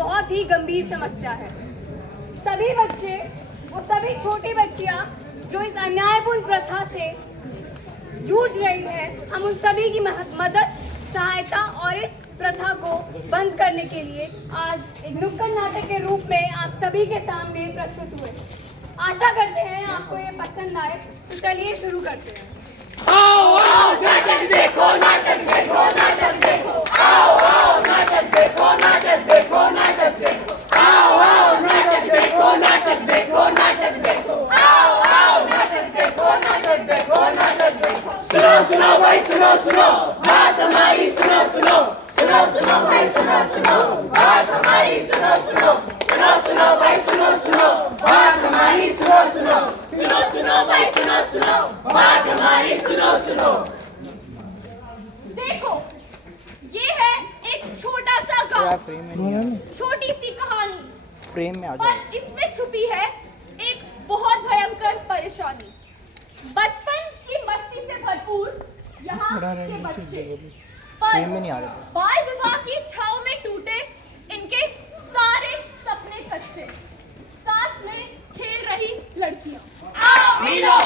बहुत ही गंभीर समस्या है। सभी बच्चे, वो सभी छोटी बच्चियां जो इस अन्यायपूर्ण प्रथा से जूझ रही है, हम उन सभी की मदद, सहायता और इस प्रथा को बंद करने के लिए आज एक नुक्कड़ नाटक के रूप में आप सभी के सामने प्रस्तुत हुए। आशा करते हैं आपको ये पसंद आए, तो चलिए शुरू करते हैं। आओ आओ नाटक देखो, नाटक देखो, नाटक देखो। आओ आओ नाटक देखो, नाटक देखो, नाटक देखो। आओ आओ नाटक देखो, नाटक देखो, नाटक देखो। आओ आओ नाटक देखो, नाटक देखो, नाटक देखो। सुनो सुनो भाई, सुनो सुनो बात हमारी, सुनो सुनो। सुनो सुनो भाई, सुनो सुनो बात हमारी, सुनो सुनो। सुनो सुनो भाई, सुनो सुनो बात हमारी, सुनो सुनो। सुनो सुनो भाई, सुनो सुनो बात हमारी, सुनो सुनो। देखो, ये है एक छोटा सा गाँव, छोटी सी कहानी, फ्रेम में आ जाओ। पर इसमें छुपी है एक बहुत भयंकर परेशानी। बचपन की मस्ती से भरपूर यहाँ के बच्चे, पर फ्रेम में नहीं आ रहे। बाल विवाह की छाव में टूटे इनके सारे सपने कच्चे, साथ में खेल रही लड़कियां। आओ मिलो,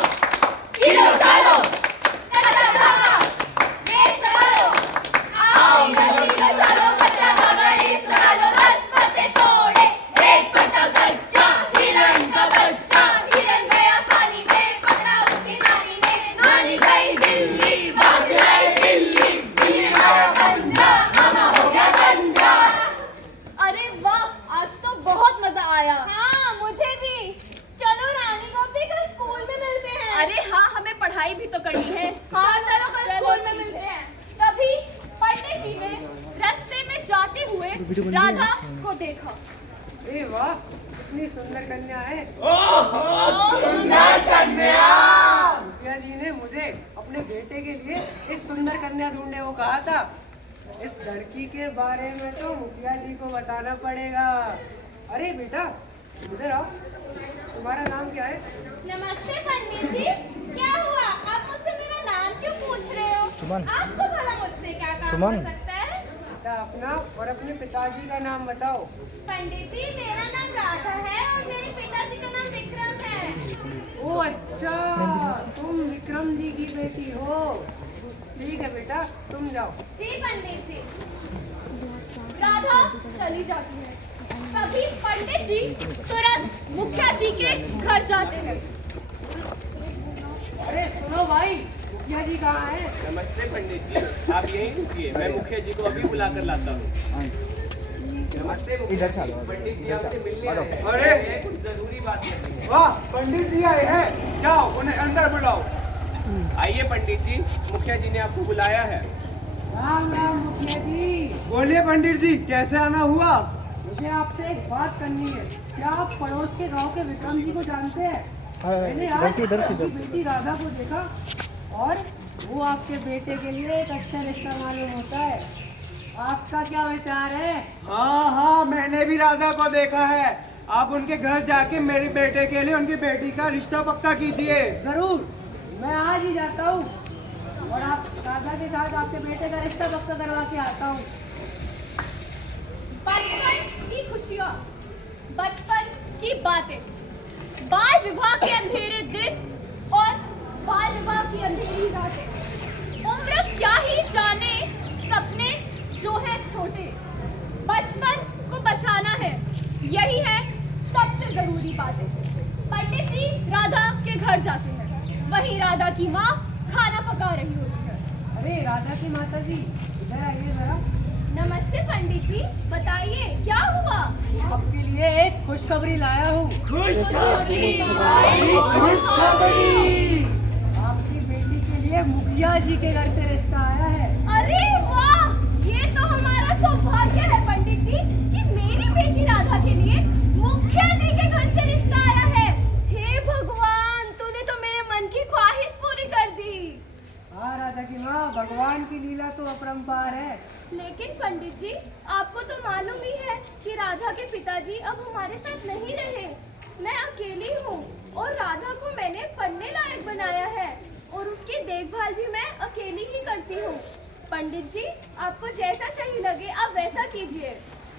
चिलो चालो, कदम लगा, रेस लगाओ। आओ मिलो, चिलो चालो, कदम लगा, रेस लगाओ। 10 पत्ते तोड़े, एक पत्ता कच्चा, हिरन का बच्चा। हिरन गया पानी में, पकड़ा उसकी नानी ने। नानी गई दिल्ली, बाज आई दिल्ली। दिल्ली मारा पंजा, मामा हो गया गंजा। अरे वाह, आज तो बहुत मजा आया। हाँ, मुझे भी। चलो रानी को भी कल स्कूल में मिलते हैं। अरे हाँ, हमें पढ़ाई भी तो करनी है। हाँ, चलो कल स्कूल में मिलते हैं। तभी पंडित जी ने रास्ते में जाते हुए राधा को देखा। अरे वाह, कितनी सुंदर कन्या है। ओहो सुंदर कन्या। मुखिया जी ने मुझे अपने बेटे के लिए एक सुंदर कन्या ढूंढने को कहा था। इस लड़की के बारे में तो मुखिया जी को बताना पड़ेगा। अरे बेटा, इधर आओ। तुम्हारा नाम क्या है? नमस्ते पंडित जी, क्या हुआ? आप मुझसे मेरा नाम क्यों पूछ रहे हो? सुमन। आपको भला मुझसे क्या काम सुमन। हो सकता है? बेटा, अपना और अपने पिताजी का नाम बताओ। पंडित जी, मेरा नाम राधा है और मेरे पिताजी का नाम विक्रम है। ओ अच्छा, तुम विक्रम जी की बेटी हो। ठीक है बेटा, तुम जाओ। जी पंडित जी। राधा चली जाती है। तभी पंडित जी तुरंत मुखिया जी के घर जाते हैं। अरे सुनो भाई, मुखिया जी कहाँ हैं? नमस्ते पंडित जी, आप यहीं रुकिए, मैं मुखिया जी को अभी बुला कर लाता हूँ। नमस्ते मुखिया इधर जी, चलो, पंडित जी इधर आपसे चलो। मिलने आ जाओ। आए हैं। अरे! कुछ जरूरी बात करनी है। वाह, पंडित जी आए हैं। जाओ, उन्हें अंदर बुलाओ। आइए पंडित जी, मुखिया जी ने आपको बुलाया है। राम राम मुखिया जी। बोलिए पंडित जी, कैसे आना हुआ? मुझे आपसे एक बात करनी है। क्या आप पड़ोस के गांव के विक्रम जी को जानते हैं? मैंने इधर आज से, इधर से, आपकी इधर से। बेटी राधा को देखा और वो आपके बेटे के लिए एक अच्छा रिश्ता मालूम होता है। आपका क्या विचार है? हाँ हाँ, मैंने भी राधा को देखा है। आप उनके घर जाके मेरे बेटे के लिए उनकी बेटी का रिश्ता पक्का कीजिए। जरूर, मैं आज ही जाता हूँ और आप राधा के साथ आपके बेटे का रिश्ता पक्का करवा के आता हूँ। बचपन की खुशियाँ, बचपन की बातें, बाल विवाह के अंधेरे दिन और बाल विवाह की अंधेरी रातें। उम्र क्या ही जाने, सपने जो है छोटे, बचपन को बचाना है, यही है सबसे जरूरी बातें। पंडित जी राधा के घर जाते हैं। वहीं राधा की माँ खाना पका रही होती है। अरे राधा की माता जी, इधर आइए जरा। नमस्ते पंडित जी, बताइए क्या हुआ? आपके लिए एक खुशखबरी लाया हूँ। खुशखबरी। आपकी बेटी के लिए मुखिया जी के घर से रिश्ता आया है। अरे वाह, ये तो हमारा सौभाग्य है पंडित जी कि मेरी बेटी राधा के लिए मुखिया जी के घर से रिश्ता आया है। हे भगवान, तूने तो मेरे मन की ख्वाहिश पूरी कर दी। हाँ राधा की माँ, भगवान की लीला तो अपरंपार है। लेकिन पंडित जी, आपको तो मालूम ही है कि राधा के पिताजी अब हमारे साथ नहीं रहे। मैं अकेली हूँ और राधा को मैंने पढ़ने लायक बनाया है और उसकी देखभाल भी मैं अकेली ही करती हूँ। पंडित जी, आपको जैसा सही लगे आप वैसा कीजिए।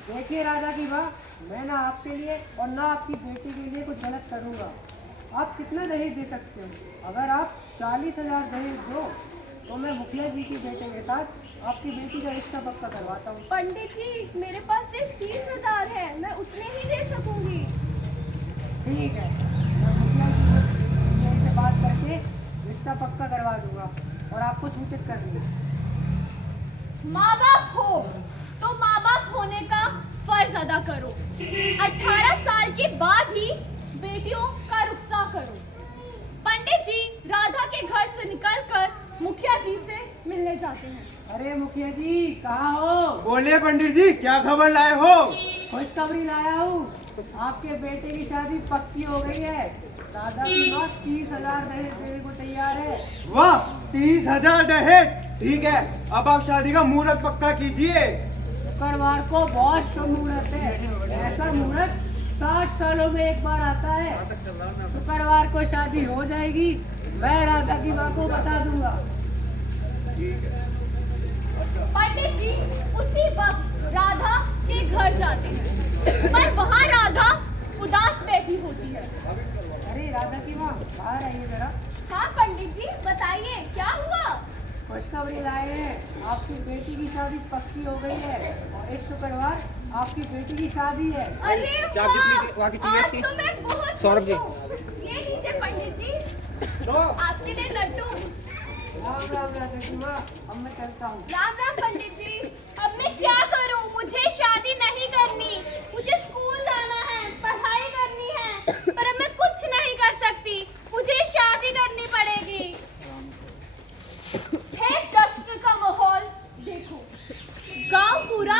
देखिए राधा की माँ, मैं ना आपके लिए और ना आपकी बेटी के लिए कुछ गलत करूँगा। आप कितना दहेज दे सकते हो? अगर आप 40,000 दहेज दो तो मैं मुखिया जी के बेटे के साथ आपकी बेटी का रिश्ता पक्का करवाता हूँ। पंडित जी, मेरे पास सिर्फ 30,000 है, मैं उतने ही दे सकूंगी। ठीक है, मैं मुखिया जी से बात करके रिश्ता पक्का करवा दूंगा और आपको सूचित कर दूंगा। माँ बाप हो तो माँ बाप होने का फर्ज अदा करो। 18 साल के बाद ही बेटियों का रुखसा करो। पंडित जी राधा के घर से निकलकर मुखिया जी से मिलने जाते हैं। अरे मुखिया जी, कहाँ हो? बोलिए पंडित जी, क्या खबर लाए हो? खुशखबरी लाया हूँ, आपके बेटे की शादी पक्की हो गई है। राधा की माँ 30,000 दहेज देने को तैयार है। वाह, 30,000 दहेज। ठीक है, अब आप शादी का मुहूर्त पक्का कीजिए। शुक्रवार को बहुत शुभ मुहूर्त है। ऐसा मुहूर्त 60 सालों में एक बार आता है। शुक्रवार को शादी हो जाएगी, मैं राधा की माँ को बता दूंगा। पंडित जी उसी वक्त राधा के घर जाते हैं, पर वहाँ राधा उदास बैठी होती है। अरे राधा की माँ, बाहर आइए जरा। हाँ पंडित जी, बताइए क्या हुआ? खुशखबरी लाए हैं, आपकी बेटी की शादी पक्की हो गई है और इस शुक्रवार आपकी बेटी की शादी है। अरे वाह, आज तो मैं बहुत खुश हूँ। ये लीजिए पंडित जी, आपके लिए लड्डू। राम राम राधा की माँ, अब मैं चलता हूँ। राम राम पंडित जी। अब मैं क्या करूँ? मुझे शादी नहीं करनी, मुझे स्कूल जाना है, पढ़ाई करनी है, पर अब मैं कुछ नहीं कर सकती, मुझे शादी करनी पड़ेगी। है जश्न का माहौल देखो, गांव पूरा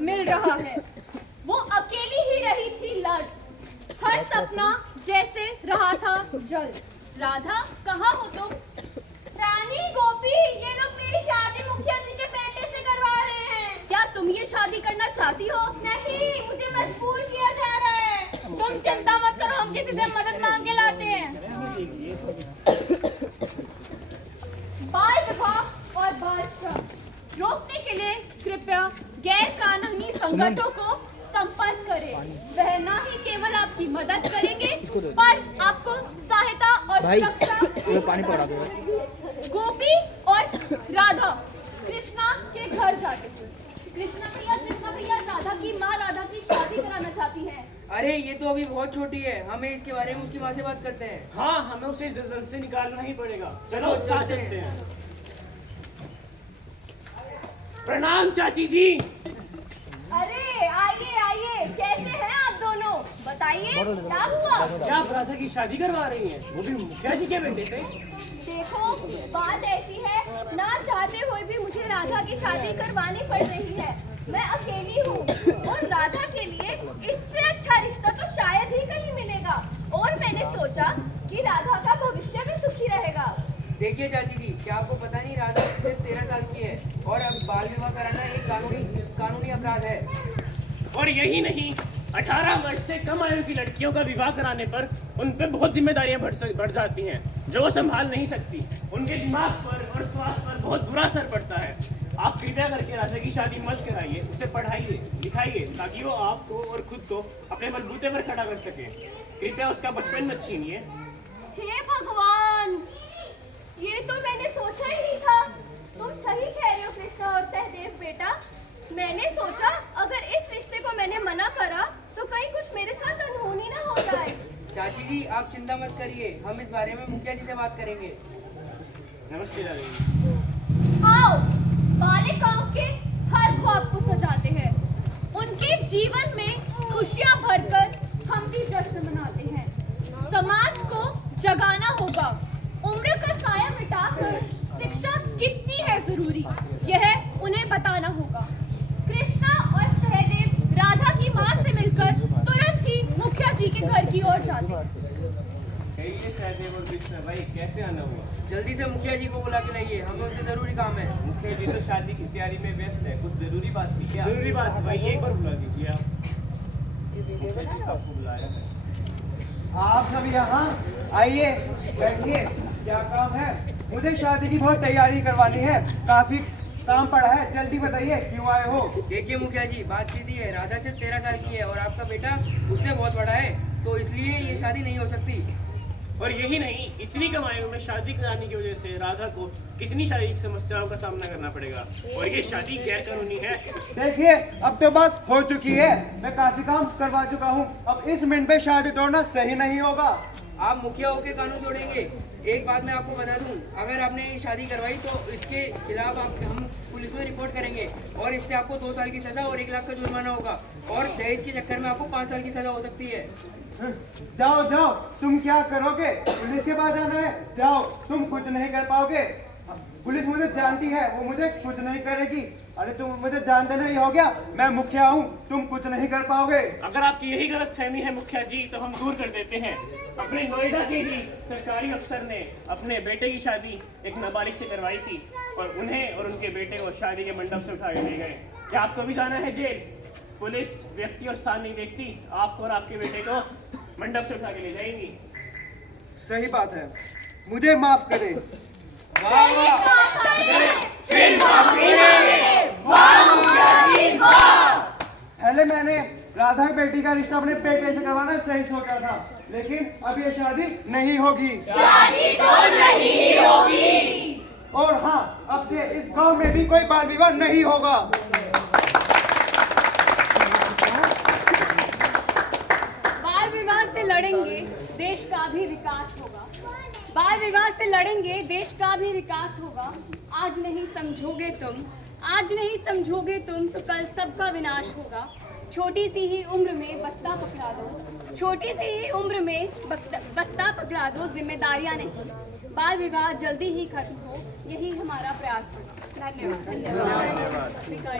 मिल रहा है। वो अकेली ही रही थी लड़, हर सपना जैसे रहा था जल। राधा कहाँ हो तुम? रानी, गोपी, ये लोग मेरी शादी मुखिया जी के बेटे से करवा रहे हैं। क्या तुम ये शादी करना चाहती हो? नहीं, मुझे मजबूर किया जा रहा है। तुम चिंता मत करो, हम किसी से मदद मांग के लाते हैं। बाल विवाह और बाल श्रम रोकने के लिए कृपया गैर कानूनी संगठनों को संपर्क करें। वह न ही केवल आपकी मदद करेंगे, पर आपको सहायता और सुरक्षा पानी पकड़ा दो। गोपी और राधा कृष्णा के घर जाते थे। कृष्णा भैया राधा की माँ राधा की शादी कराना चाहती हैं। अरे ये तो अभी बहुत छोटी है, हमें इसके बारे में उसकी माँ से बात करते हैं। हाँ, हमें उसे इस दलदल से निकालना ही पड़ेगा। चलो साथ चलते हैं। प्रणाम चाची जी। अरे आइए आइए, कैसे हैं आप दोनों? बताइए क्या हुआ? क्या आप राधा की शादी करवा रही हैं? वो भी मुखिया जी के बेटे से? देखो बात ऐसी है, ना चाहते हुए भी मुझे राधा की शादी करवानी पड़ रही है। मैं अकेली हूँ और राधा के लिए इससे अच्छा रिश्ता तो शायद ही कहीं मिलेगा। और मैंने सोचा कि राधा का भविष्य भी सुखी रहेगा। देखिए चाची जी, क्या आपको पता नहीं, राधा सिर्फ 13 साल की है और अब बाल विवाह कराना एक कानूनी अपराध है। और यही नहीं, 18 वर्ष से कम आयु की लड़कियों का विवाह कराने पर उन पे बहुत जिम्मेदारियां बढ़ जाती हैं जो वो संभाल नहीं सकती। उनके दिमाग पर और स्वास्थ्य पर बहुत बुरा असर पड़ता है। आप कृपया करके राधा की शादी मत कराइए, उसे पढ़ाइए लिखाइए ताकि वो आपको और खुद को अपने बलबूते पर खड़ा कर सके। कृपया उसका बचपन मत छीनिए। हे भगवान, ये तो मैंने सोचा ही नहीं था। तुम सही कह रहे हो कृष्णा और सहदेव बेटा। मैंने सोचा अगर इस रिश्ते को मैंने मना करा तो कहीं कुछ मेरे साथ अनहोनी ना हो जाए। चाची जी आप चिंता मत करिए, हम इस बारे में मुखिया जी से बात करेंगे। नमस्ते दादी। आओ, बालिकाओं के हर ख्वाब को सजाते हैं, उनके जीवन में खुशियां भरकर हम भी जश्न मनाते हैं। समाज को जगाना होगा, उम्र का साया मिटाकर शिक्षा कितनी है जरूरी, यह उन्हें बताना होगा। कृष्णा और सहदेव राधा की माँ से मिलकर तुरंत ही मुखिया जी के घर की ओर जाते हैं। कहिए सहदेव और कृष्णा भाई, कैसे आना हुआ? जल्दी से मुखिया जी को बुला के लाइए, हमें उनसे जरूरी काम है। मुखिया जी तो शादी की तैयारी में व्यस्त है, कुछ जरूरी बात थी क्या? जरूरी बात है भाई, एक बार बुला दीजिए आप। मुखिया जी आपको बुलाया है। आप सब यहाँ आइए, बैठिए। क्या काम है? मुझे शादी की बहुत तैयारी करवानी है, काफी काम पड़ा है, जल्दी बताइए क्यों आए हो? देखिए मुखिया जी, बात सीधी है। राधा सिर्फ 13 साल की है और आपका बेटा उससे बहुत बड़ा है, तो इसलिए ये शादी नहीं हो सकती। और यही नहीं, इतनी कम आयु में शादी कराने की वजह से राधा को कितनी शारीरिक समस्याओं का सामना करना पड़ेगा और ये शादी गैर कानूनी है। देखिए अब तो बस हो चुकी है, मैं काफी काम करवा चुका हूँ, अब इस मिनट में शादी तोड़ना सही नहीं होगा। आप मुखिया होके कानून जोड़ेंगे? एक बात मैं आपको बता दूं, अगर आपने ये शादी करवाई तो इसके खिलाफ हम पुलिस में रिपोर्ट करेंगे और इससे आपको 2 साल की सजा और 1 लाख का जुर्माना होगा और दहेज के चक्कर में आपको 5 साल की सजा हो सकती है। जाओ जाओ, तुम क्या करोगे? पुलिस के पास जाना है, जाओ, तुम कुछ नहीं कर पाओगे। पुलिस मुझे जानती है, वो मुझे कुछ नहीं करेगी। अरे तुम मुझे जानते नहीं हो गया, मैं मुखिया हूँ, तुम कुछ नहीं कर पाओगे। अगर आपकी यही गलतफहमी है मुखिया जी तो हम दूर कर देते हैं। अपने नोएडा के ही सरकारी अफसर ने अपने बेटे की शादी एक नाबालिग से करवाई थी और उन्हें और उनके बेटे को शादी के मंडप से उठा के ले गए। क्या आपको भी जाना है जेल? पुलिस व्यक्ति और स्थान नहीं देखती, आपको और आपके बेटे को मंडप से उठा के ले जाएंगी। सही बात है, मुझे माफ करें। वाह वाह! फिर माफी नहीं, वाह मुखिया जी वाह! पहले मैंने राधा की बेटी का रिश्ता अपने बेटे से करवाना सही सोचा था, लेकिन अब ये शादी नहीं होगी। शादी तो नहीं होगी। और हाँ, अब से इस गांव में भी कोई बाल विवाह नहीं होगा। बाल विवाह से लड़ेंगे, देश का भी विकास होगा। बाल विवाह से लड़ेंगे, देश का भी विकास होगा। आज नहीं समझोगे तुम, आज नहीं समझोगे तुम तो कल सबका विनाश होगा। छोटी सी ही उम्र में बस्ता पकड़ा दो, छोटी सी ही उम्र में बस्ता पकड़ा दो, जिम्मेदारियां नहीं। बाल विवाह जल्दी ही खत्म हो, यही हमारा प्रयास होगा। धन्यवाद। धन्यवाद।